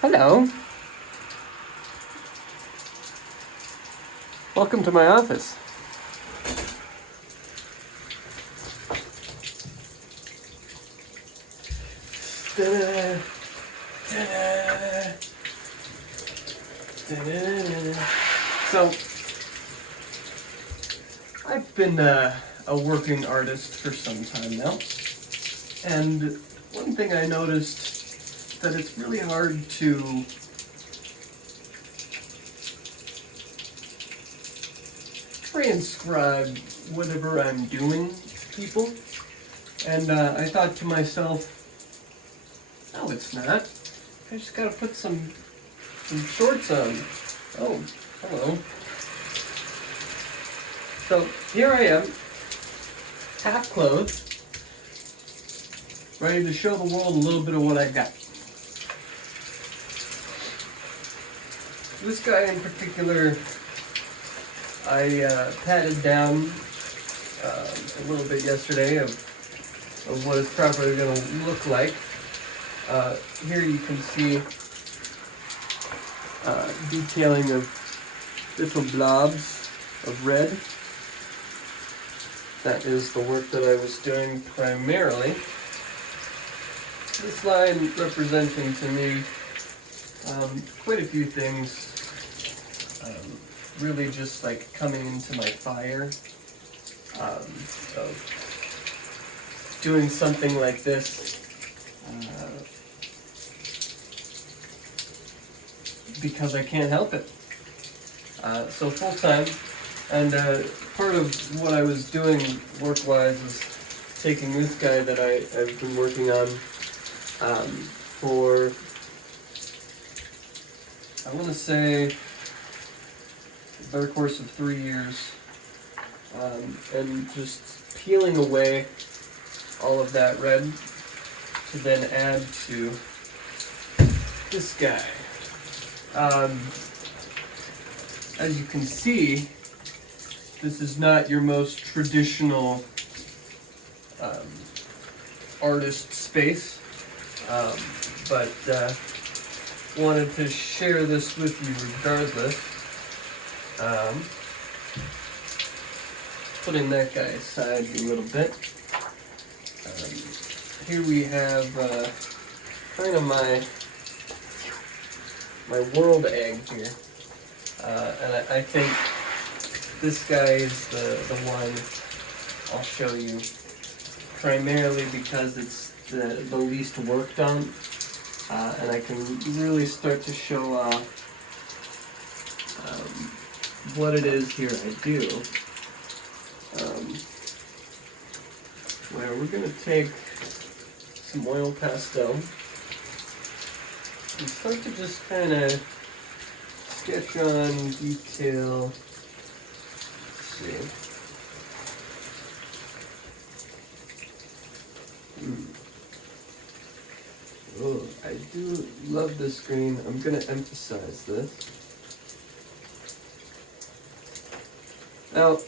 Hello. Welcome to my office. Da-da, da-da, da-da. So, I've been a working artist for some time now, and one thing I noticed that it's really hard to transcribe whatever I'm doing to people, and I thought to myself, no, it's not. I just gotta put some shorts on. Oh, hello. So here I am, half clothed, ready to show the world a little bit of what I got. This guy in particular, I patted down a little bit yesterday of what it's probably going to look like. Here you can see detailing of little blobs of red. That is the work that I was doing primarily. This line representing to me quite a few things. Really just like coming into my fire of doing something like this because I can't help it. So full time, and part of what I was doing work-wise is taking this guy that I've been working on for, I want to say, a better course of 3 years, and just peeling away all of that red to then add to this guy. As you can see, this is not your most traditional artist space, but wanted to share this with you regardless. Putting that guy aside a little bit. Here we have kind of my world egg here, and I think this guy is the one I'll show you primarily because it's the least worked on, and I can really start to show off what it is here I do, where we're going to take some oil pastel and start to just kind of sketch on detail. Let's see. Oh, I do love this green. I'm going to emphasize this. Now,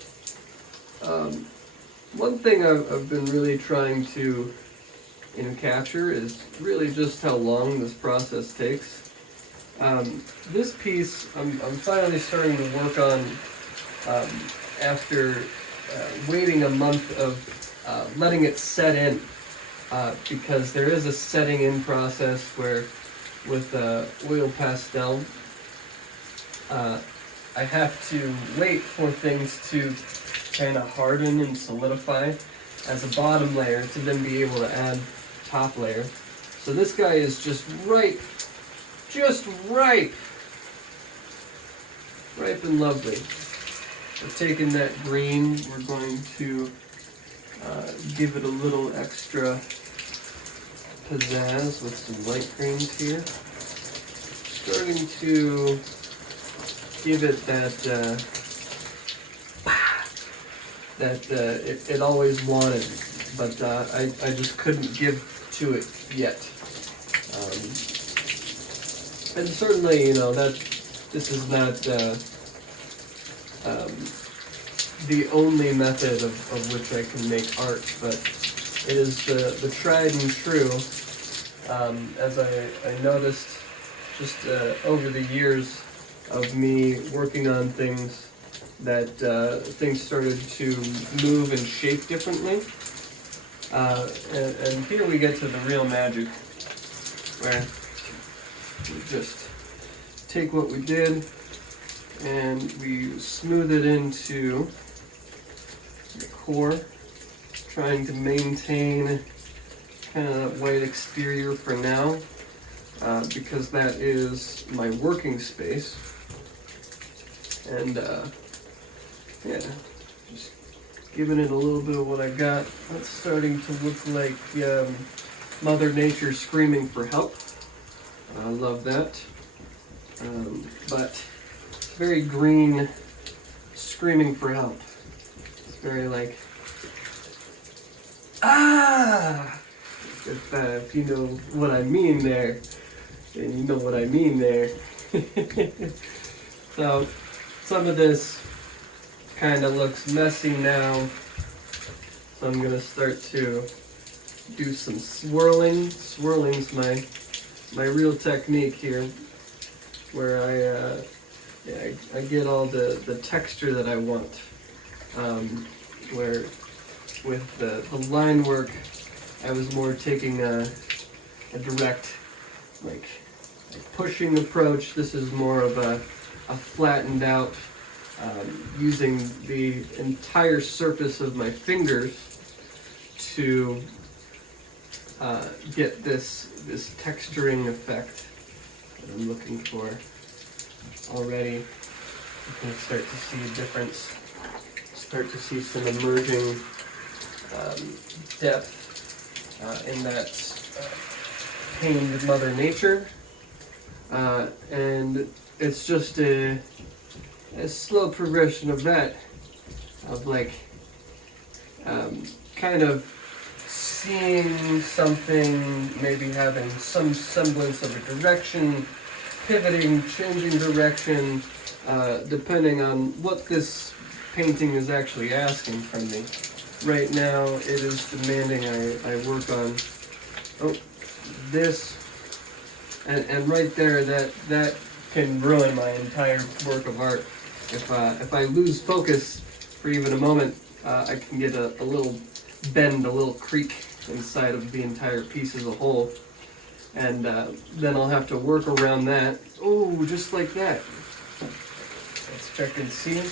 one thing I've been really trying to capture is really just how long this process takes. This piece I'm finally starting to work on after waiting a month of letting it set in, because there is a setting in process where with oil pastel I have to wait for things to kind of harden and solidify as a bottom layer to then be able to add top layer. So this guy is just ripe and lovely. We're taking that green, we're going to give it a little extra pizzazz with some light greens here. Starting to give it that that it always wanted, but I just couldn't give to it yet. And certainly, you know, that this is not the only method of which I can make art, but it is the tried and true. As I noticed just over the years of me working on things, that things started to move and shape differently. And here we get to the real magic, where we just take what we did and we smooth it into the core, trying to maintain kind of that white exterior for now, because that is my working space. And yeah, just giving it a little bit of what I got. That's starting to look like Mother Nature screaming for help. I love that. But it's very green, screaming for help. It's very like, ah! If you know what I mean there, then you know what I mean there. So some of this kind of looks messy now, so I'm gonna start to do some swirling. Swirling's my real technique here, where I get all the texture that I want. Where with the line work, I was more taking a direct, like pushing approach. This is more of a flattened out, using the entire surface of my fingers to get this texturing effect that I'm looking for. Already you can start to see a difference, start to see some emerging depth in that pained Mother Nature, and it's just a slow progression of that, of like kind of seeing something, maybe having some semblance of a direction, pivoting, changing direction, depending on what this painting is actually asking from me. Right now, it is demanding I work on this, and right there, that can ruin my entire work of art. If I lose focus for even a moment, I can get a little bend, a little creak inside of the entire piece as a whole, and then I'll have to work around that. Oh, just like that. Let's check and see.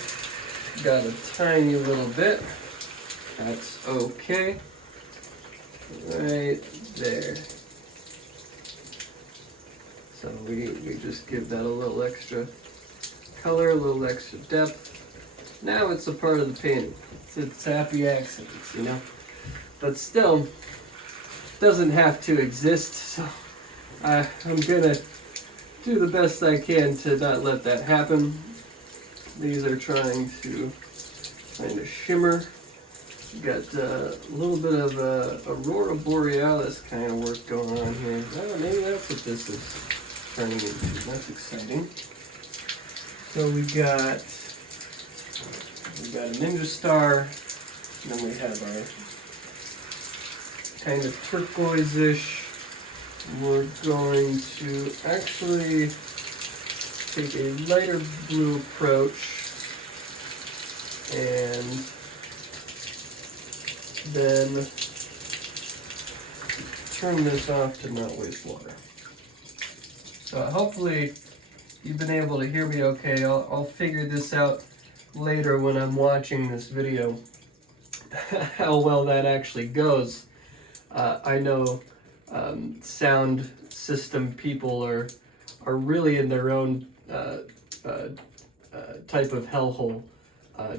Got a tiny little bit. That's okay. Right there. So we just give that a little extra color, a little extra depth. Now it's a part of the painting. It's happy accents, you know. But still, doesn't have to exist. So I'm gonna do the best I can to not let that happen. These are trying to kind of shimmer. Got a little bit of Aurora Borealis kind of work going on here. Oh, maybe that's what this is turning into. That's exciting. So we got a ninja star, and then we have our kind of turquoise-ish. We're going to actually take a lighter blue approach and then turn this off to not waste water. So hopefully you've been able to hear me okay. I'll figure this out later when I'm watching this video, how well that actually goes. I know sound system people are really in their own type of hellhole,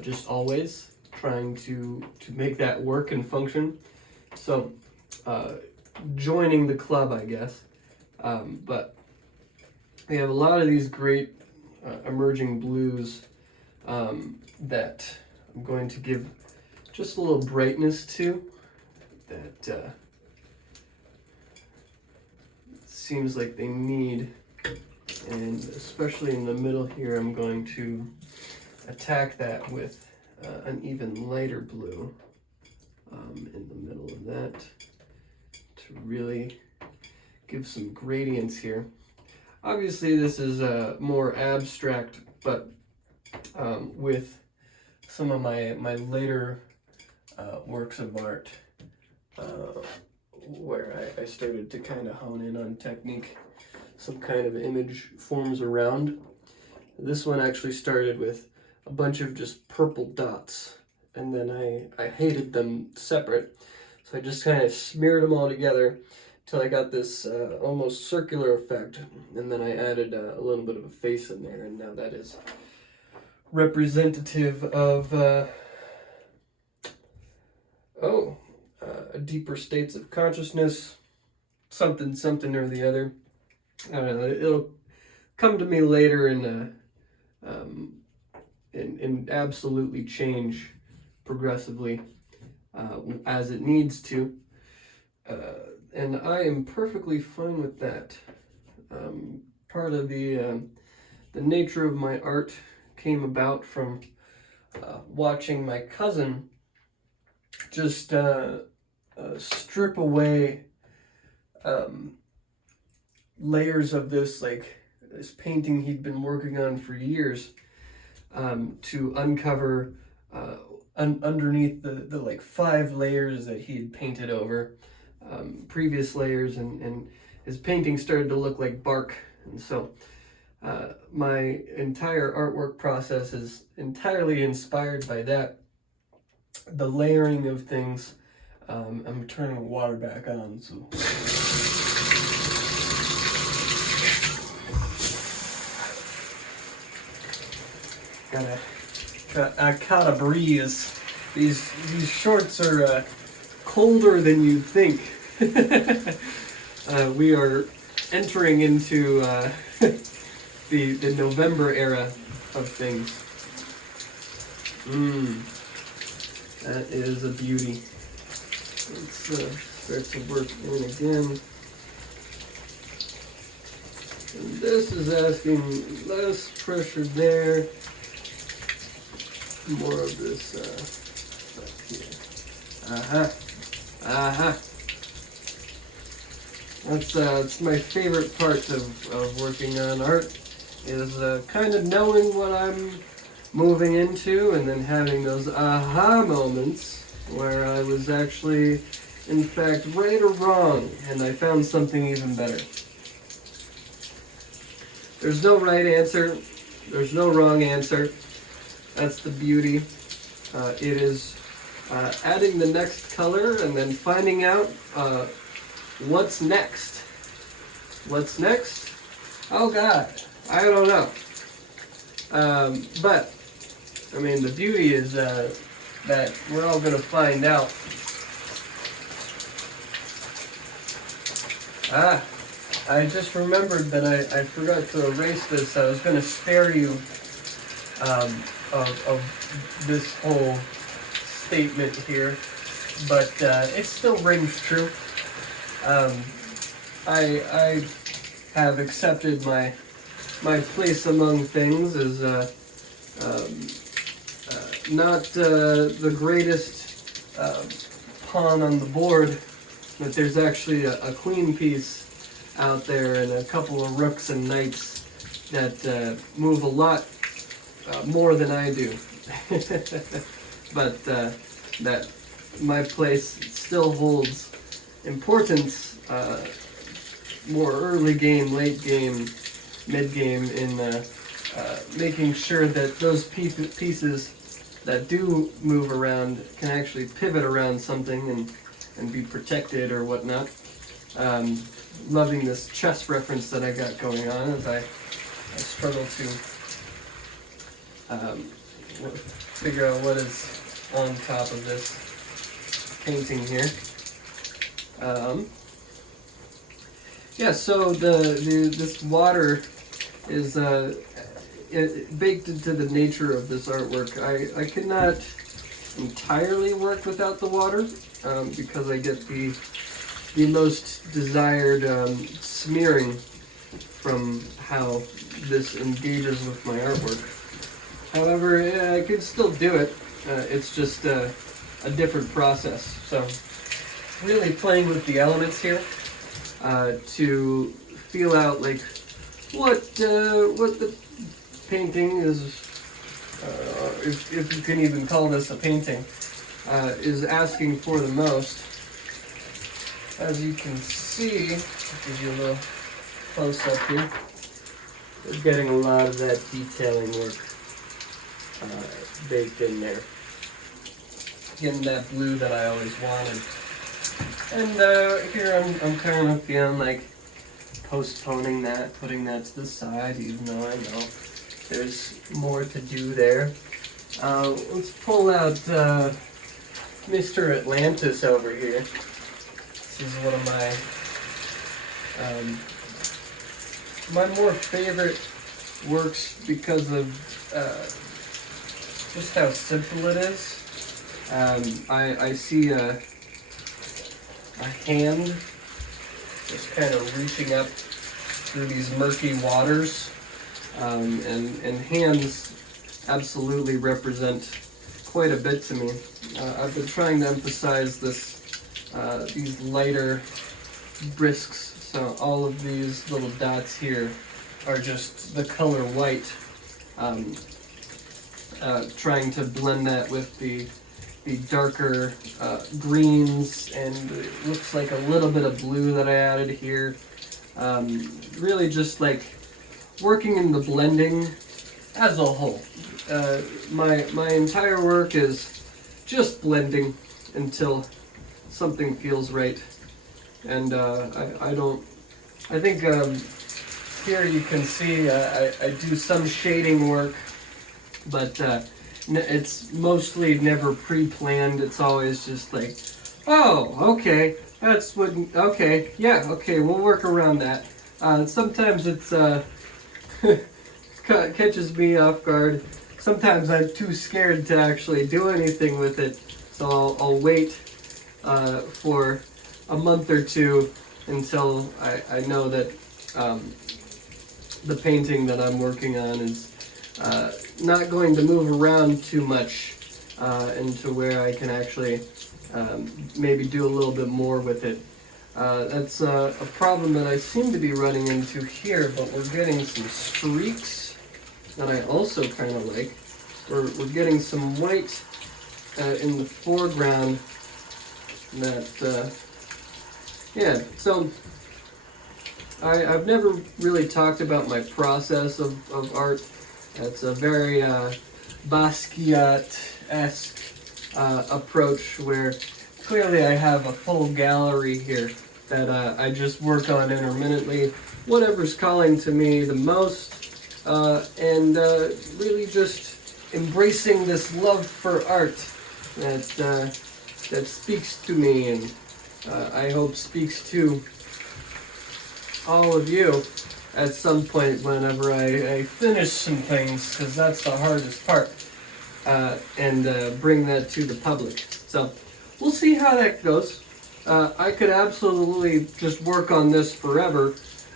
just always trying to make that work and function. So joining the club, I guess. But we have a lot of these great emerging blues that I'm going to give just a little brightness too that seems like they need. And especially in the middle here, I'm going to attack that with an even lighter blue in the middle of that to really give some gradients here. Obviously this is more abstract, but with some of my later works of art where I started to kind of hone in on technique, some kind of image forms around. This one actually started with a bunch of just purple dots, and then I hated them separate, so I just kind of smeared them all together till I got this almost circular effect, and then I added a little bit of a face in there, and now that is representative of deeper states of consciousness, something or the other. I don't know, it'll come to me later and absolutely change progressively as it needs to, and I am perfectly fine with that. Part of the nature of my art came about from watching my cousin just strip away layers of this painting he'd been working on for years, to uncover underneath the like 5 layers that he had painted over previous layers, and his painting started to look like bark. And so my entire artwork process is entirely inspired by that, the layering of things. I'm turning the water back on, so I caught a breeze. These shorts are colder than you'd think. We are entering into the November era of things. That is a beauty. Let's start to work in again. And this is asking less pressure there. More of this stuff here. That's my favorite part of working on art, is kind of knowing what I'm moving into and then having those aha moments where I was actually, in fact, right or wrong, and I found something even better. There's no right answer. There's no wrong answer. That's the beauty. It is adding the next color and then finding out what's next. What's next? Oh God, I don't know. But I mean, the beauty is that we're all gonna find out. I just remembered that I forgot to erase this. I was gonna spare you of this whole statement here, but it still rings true. I have accepted my place among things as not the greatest pawn on the board, but there's actually a queen piece out there and a couple of rooks and knights that move a lot more than I do. But that my place still holds importance, more early game, late game, mid game, in making sure that those pieces that do move around can actually pivot around something and be protected or whatnot. Loving this chess reference that I got going on as I struggle to figure out what is on top of this painting here. Yeah, so this water is baked into the nature of this artwork. I could not entirely work without the water because I get the most desired smearing from how this engages with my artwork. However, I can still do it. It's just a different process. So, really playing with the elements here to feel out like what the painting is, if you can even call this a painting, is asking for the most. As you can see, I'll give you a little close up here. We're getting a lot of that detailing work baked in there. Getting that blue that I always wanted. And here I'm kind of feeling like postponing that, putting that to the side, even though I know there's more to do there. Let's pull out Mr. Atlantis over here. This is one of my more favorite works because of just how simple it is. I see a hand just kind of reaching up through these murky waters, and hands absolutely represent quite a bit to me. I've been trying to emphasize these lighter brisks, so all of these little dots here are just the color white, trying to blend that with the darker greens, and it looks like a little bit of blue that I added here. Really just like working in the blending as a whole. My entire work is just blending until something feels right. And I think here you can see I do some shading work, but it's mostly never pre-planned. It's always just like, oh, okay, that's what, okay, yeah, okay, we'll work around that. Sometimes it's catches me off guard. Sometimes I'm too scared to actually do anything with it, so I'll wait for a month or two until I know that the painting that I'm working on is not going to move around too much into where I can actually maybe do a little bit more with it. That's a problem that I seem to be running into here, but we're getting some streaks that I also kind of like. We're getting some white in the foreground that, yeah, so I've never really talked about my process of art. It's a very Basquiat-esque approach where clearly I have a full gallery here that I just work on intermittently, whatever's calling to me the most, and really just embracing this love for art that speaks to me, and I hope speaks to all of you at some point whenever I finish some things, because that's the hardest part, and bring that to the public. So we'll see how that goes. I could absolutely just work on this forever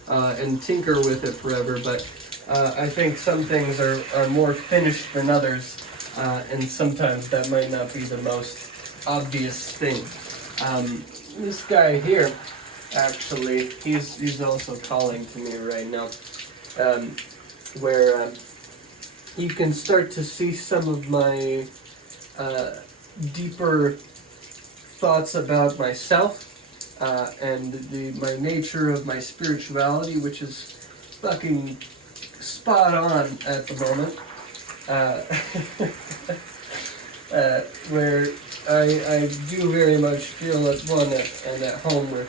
and tinker with it forever, but I think some things are more finished than others, and sometimes that might not be the most obvious thing. This guy here, actually, he's also calling to me right now, where you can start to see some of my deeper thoughts about myself and my nature of my spirituality, which is fucking spot on at the moment, where I do very much feel at one and at home with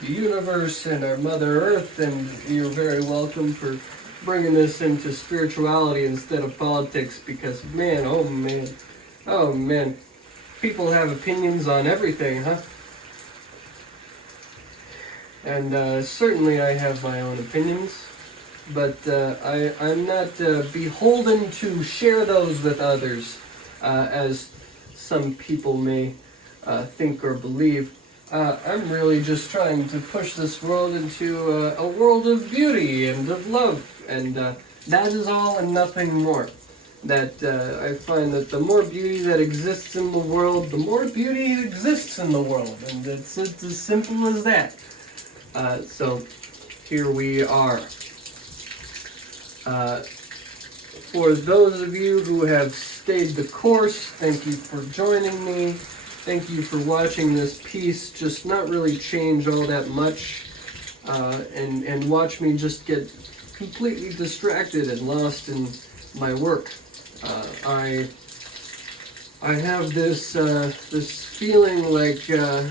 the universe and our Mother Earth, and you're very welcome for bringing this into spirituality instead of politics, because man, oh man, people have opinions on everything, huh? And certainly I have my own opinions, but I'm not beholden to share those with others, as some people may think or believe. I'm really just trying to push this world into a world of beauty and of love, and that is all and nothing more. That I find that the more beauty that exists in the world, the more beauty exists in the world, and it's as simple as that. So here we are. For those of you who have stayed the course, thank you for joining me. Thank you for watching this piece just not really change all that much, and watch me just get completely distracted and lost in my work. I have this feeling like the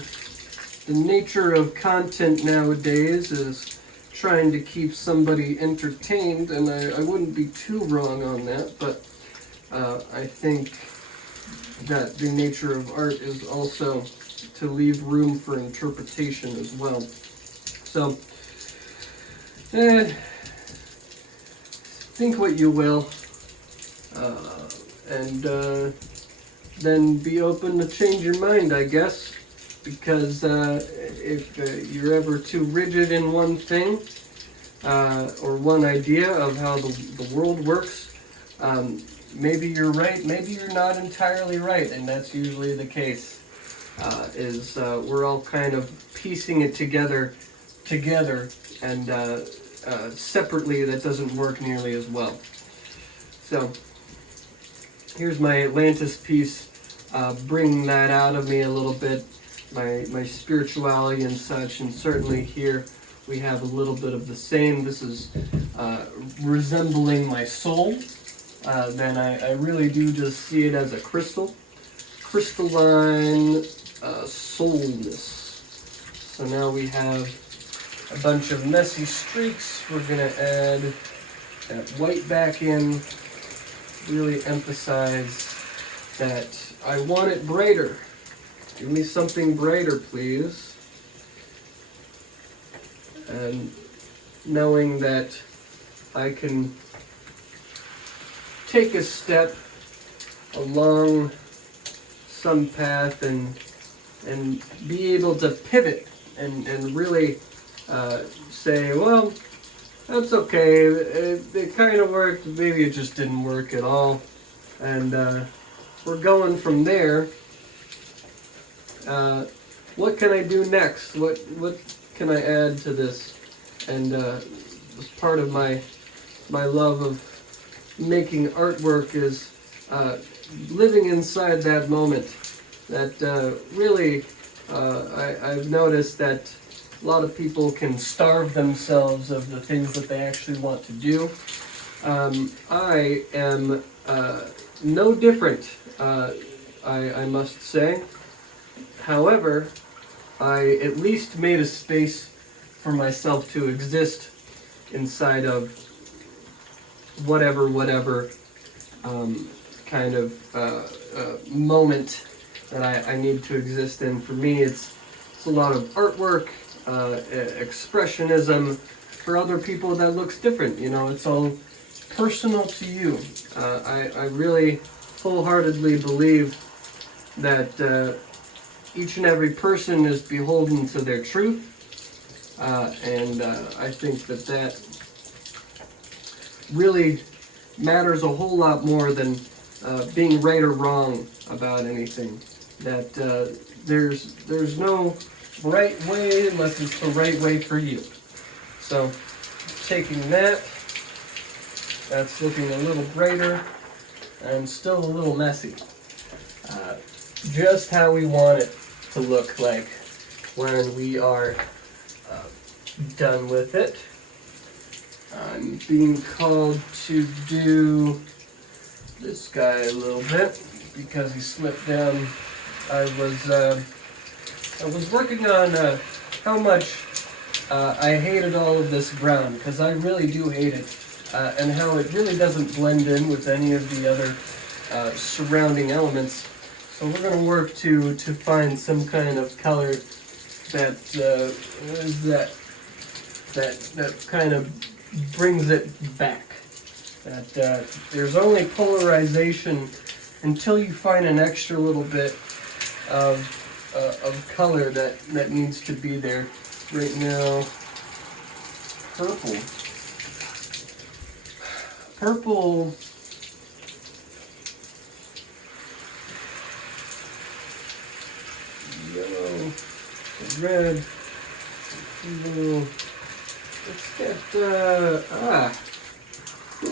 nature of content nowadays is trying to keep somebody entertained, and I wouldn't be too wrong on that, but I think that the nature of art is also to leave room for interpretation as well. So, think what you will, and then be open to change your mind, I guess, because if you're ever too rigid in one thing, or one idea of how the world works, maybe you're right, maybe you're not entirely right, and that's usually the case, we're all kind of piecing it together, and separately that doesn't work nearly as well. So, here's my Atlantis piece, bringing that out of me a little bit, my spirituality and such, and certainly here we have a little bit of the same. This is resembling my soul. Then I really do just see it as a crystalline soulness. So now we have a bunch of messy streaks. We're going to add that white back in, really emphasize that I want it brighter. Give me something brighter, please. And knowing that I can take a step along some path and be able to pivot and really say, well, that's okay, it kind of worked, maybe it just didn't work at all, and we're going from there. What can I do next? What can I add to this? And as part of my love of making artwork is living inside that moment. That really, I've noticed that a lot of people can starve themselves of the things that they actually want to do. I am no different, I must say. However, I at least made a space for myself to exist inside of whatever kind of moment that I need to exist in. For me, it's a lot of artwork, expressionism. For other people, that looks different. You know, it's all personal to you. I really wholeheartedly believe that each and every person is beholden to their truth, and I think that really matters a whole lot more than being right or wrong about anything. That there's no right way unless it's the right way for you. So, taking that's looking a little brighter and still a little messy. Just how we want it to look like when we are done with it. I'm being called to do this guy a little bit because he slipped down. I was working on how much I hated all of this brown, because I really do hate it, and how it really doesn't blend in with any of the other surrounding elements. So we're going to work to find some kind of color that that kind of brings it back. That there's only polarization until you find an extra little bit of color that needs to be there. Right now, purple. Purple. Yellow, red, blue. Let's get a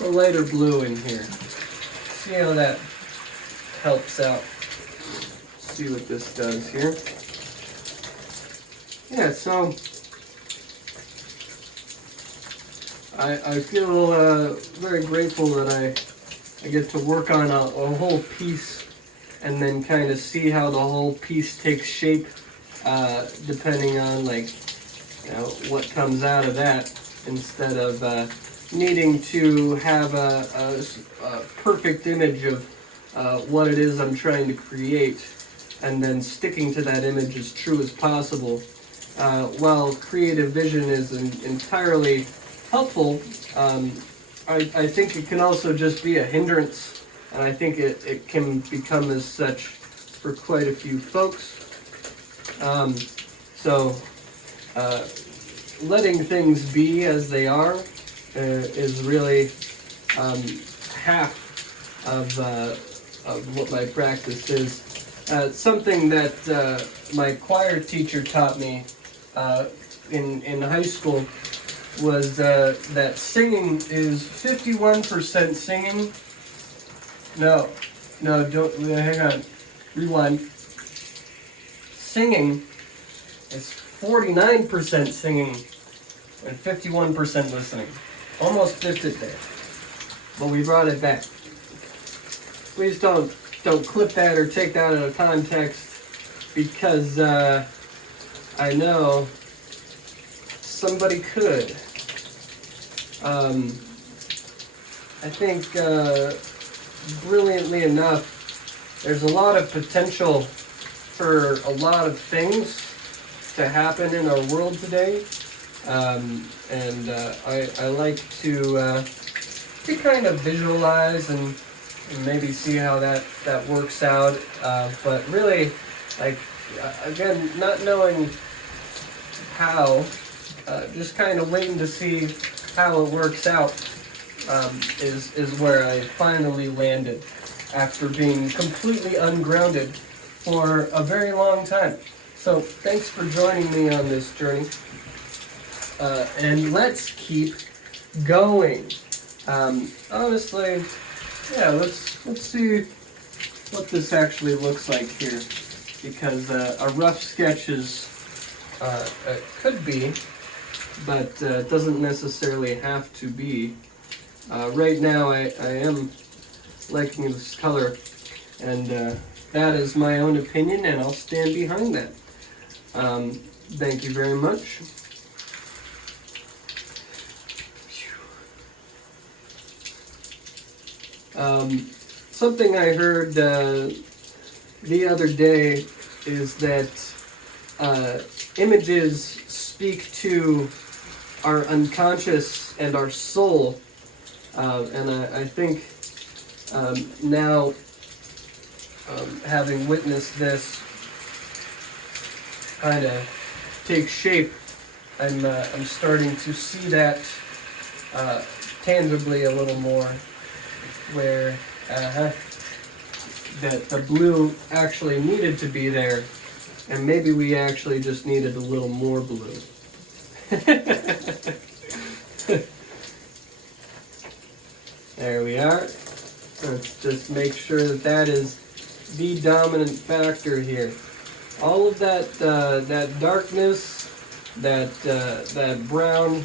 lighter blue in here. See how that helps out. See what this does here. Yeah, so I feel very grateful that I get to work on a whole piece and then kind of see how the whole piece takes shape, depending on what comes out of that, instead of needing to have a perfect image of what it is I'm trying to create, and then sticking to that image as true as possible. While creative vision is entirely helpful, I think it can also just be a hindrance, and I think it can become as such for quite a few folks. So letting things be as they are is really half of what my practice is. Something that my choir teacher taught me in high school was that singing is 51% singing. No, don't, hang on, rewind. Singing is 49% singing and 51% listening. Almost flipped it there, but we brought it back. Please don't clip that or take that out of context, because I know somebody could. I think brilliantly enough, there's a lot of potential for a lot of things to happen in our world today, and I like to kind of visualize and maybe see how that works out, but really, again, not knowing how, just kind of waiting to see how it works out, is where I finally landed after being completely ungrounded for a very long time. So thanks for joining me on this journey, and let's keep going. Honestly, yeah, let's see what this actually looks like here, because a rough sketch is could be, but doesn't necessarily have to be. Right now, I am liking this color, and that is my own opinion, and I'll stand behind that. Thank you very much. Something I heard the other day is that images speak to our unconscious and our soul, and I think now, having witnessed this kind of take shape, I'm starting to see that tangibly a little more, where that the blue actually needed to be there, and maybe we actually just needed a little more blue. There we are. Let's just make sure that is the dominant factor here. All of that that darkness, that brown,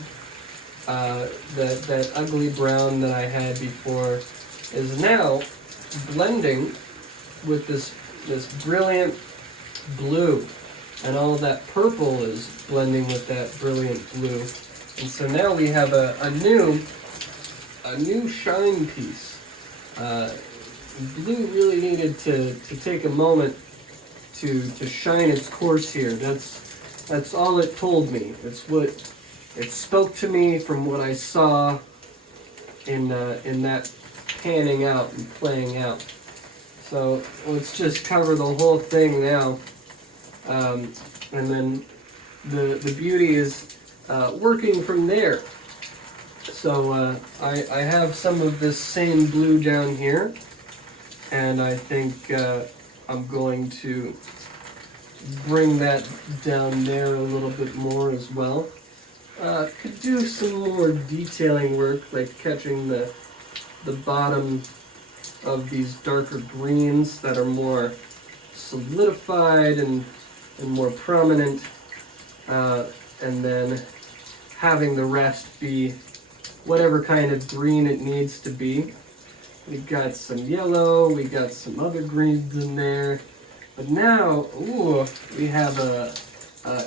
that ugly brown that I had before, is now blending with this brilliant blue, and all of that purple is blending with that brilliant blue, and so now we have a new shine piece. Blue really needed to take a moment to shine its course here. That's all it told me. It's what it spoke to me from what I saw in that panning out and playing out. So let's just cover the whole thing now. And then the beauty is working from there. So I have some of this same blue down here, and I think I'm going to bring that down there a little bit more as well. Could do some more detailing work, like catching the bottom of these darker greens that are more solidified and more prominent, and then having the rest be whatever kind of green it needs to be. We got some yellow, we got some other greens in there, but now, ooh, we have a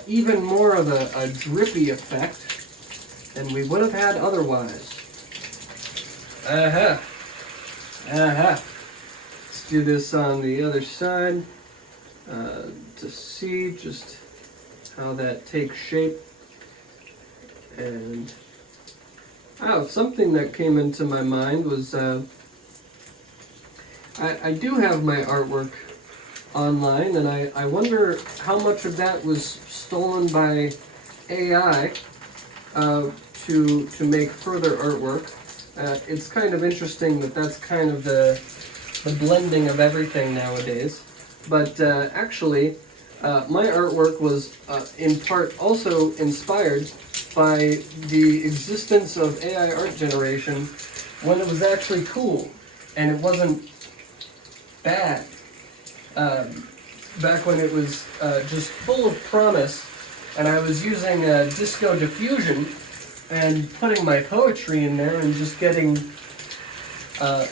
even more of a drippy effect than we would have had otherwise. Aha! Aha! Let's do this on the other side to see just how that takes shape. And something that came into my mind was I do have my artwork online, and I wonder how much of that was stolen by AI to make further artwork. It's kind of interesting that that's kind of the blending of everything nowadays. But actually, my artwork was in part also inspired by the existence of AI art generation when it was actually cool and it wasn't bad. Back when it was just full of promise, and I was using disco diffusion and putting my poetry in there and just getting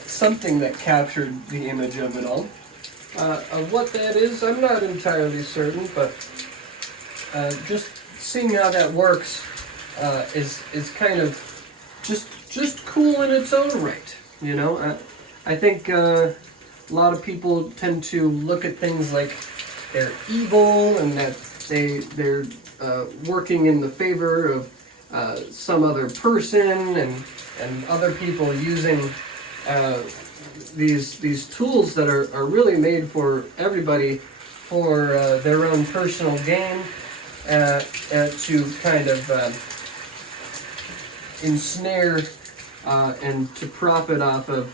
something that captured the image of it all. Of what that is, I'm not entirely certain, but just seeing how that works is kind of just cool in its own right. You know, I think a lot of people tend to look at things like they're evil and that they're working in the favor of some other person and other people using these tools that are really made for everybody for their own personal gain to kind of ensnare and to profit off of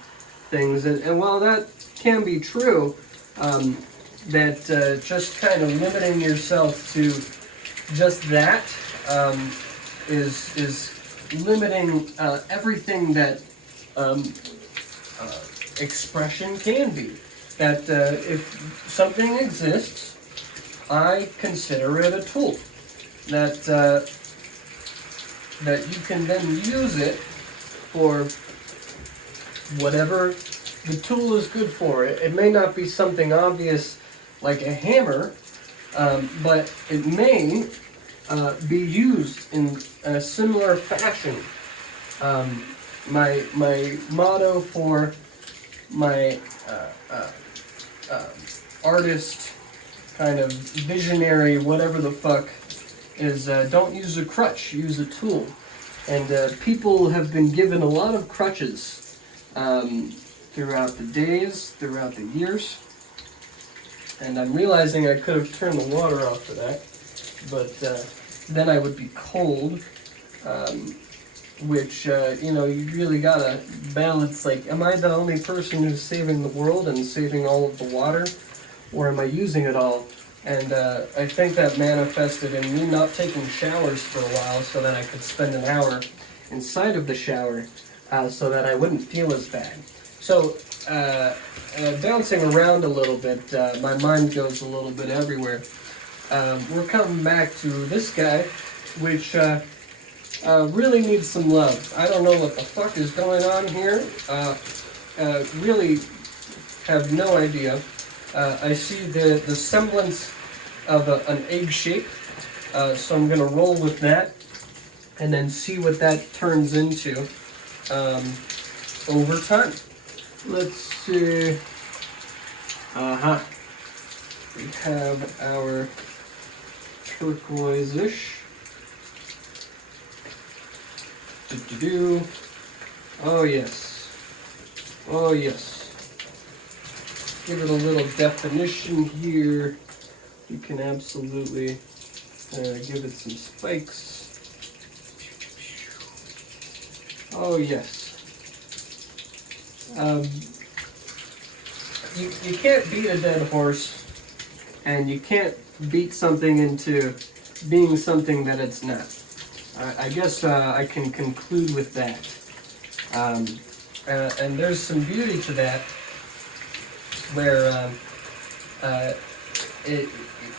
things. And while that can be true, that just kind of limiting yourself to just that is limiting everything that expression can be. That if something exists, I consider it a tool. That you can then use it for whatever the tool is good for. It may not be something obvious like a hammer, but it may be used in a similar fashion. My motto for my artist kind of visionary whatever the fuck is don't use a crutch, use a tool. And people have been given a lot of crutches throughout the days, throughout the years. And I'm realizing I could have turned the water off for that, but then I would be cold, which, you really gotta balance, like, am I the only person who's saving the world and saving all of the water, or am I using it all? And I think that manifested in me not taking showers for a while so that I could spend an hour inside of the shower so that I wouldn't feel as bad. So, bouncing around a little bit, my mind goes a little bit everywhere. We're coming back to this guy, which really needs some love. I don't know what the fuck is going on here. Really have no idea. I see the semblance of an egg shape, so I'm going to roll with that and then see what that turns into over time. Let's see. We have our turquoise-ish. Oh yes. Oh yes. give it a little definition here. You can absolutely give it some spikes. Oh yes. You can't beat a dead horse, and you can't beat something into being something that it's not. I guess I can conclude with that. And there's some beauty to that, where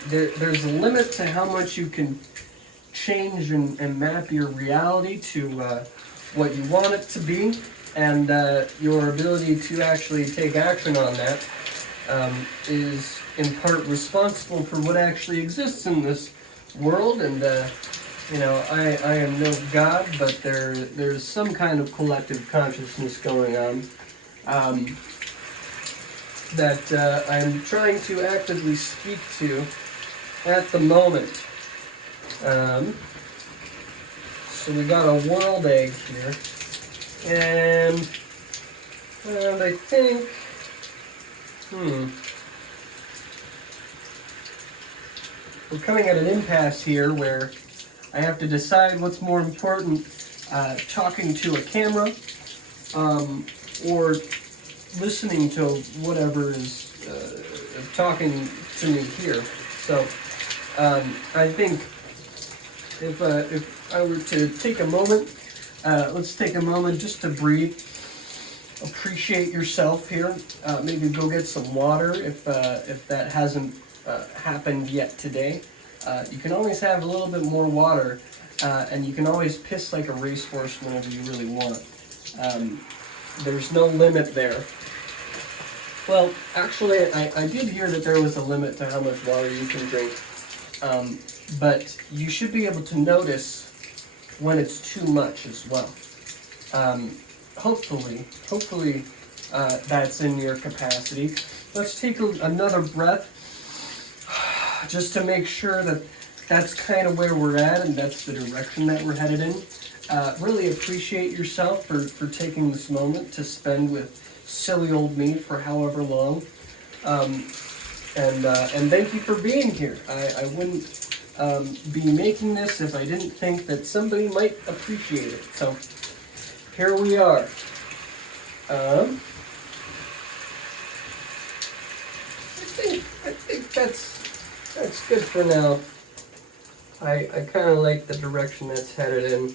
there's a limit to how much you can change and map your reality to what you want it to be, and your ability to actually take action on that is in part responsible for what actually exists in this world. And you know, I am no god, but there's some kind of collective consciousness going on that I'm trying to actively speak to at the moment. So we got a world egg here, and I think, we're coming at an impasse here where I have to decide what's more important, talking to a camera, or listening to whatever is talking to me here. So I think if I were to take a moment, let's take a moment just to breathe, appreciate yourself here, maybe go get some water if that hasn't happened yet today. You can always have a little bit more water, and you can always piss like a racehorse whenever you really want. There's no limit there. Well, actually, I did hear that there was a limit to how much water you can drink, but you should be able to notice when it's too much as well. Hopefully, that's in your capacity. Let's take another breath, just to make sure that that's kind of where we're at and that's the direction that we're headed in. Really appreciate yourself for taking this moment to spend with silly old me for however long. And thank you for being here. I wouldn't be making this if I didn't think that somebody might appreciate it. So here we are. I think that's good for now. I kind of like the direction that's headed in.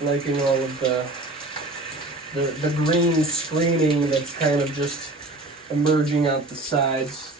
Liking all of the green screening that's kind of just emerging out the sides.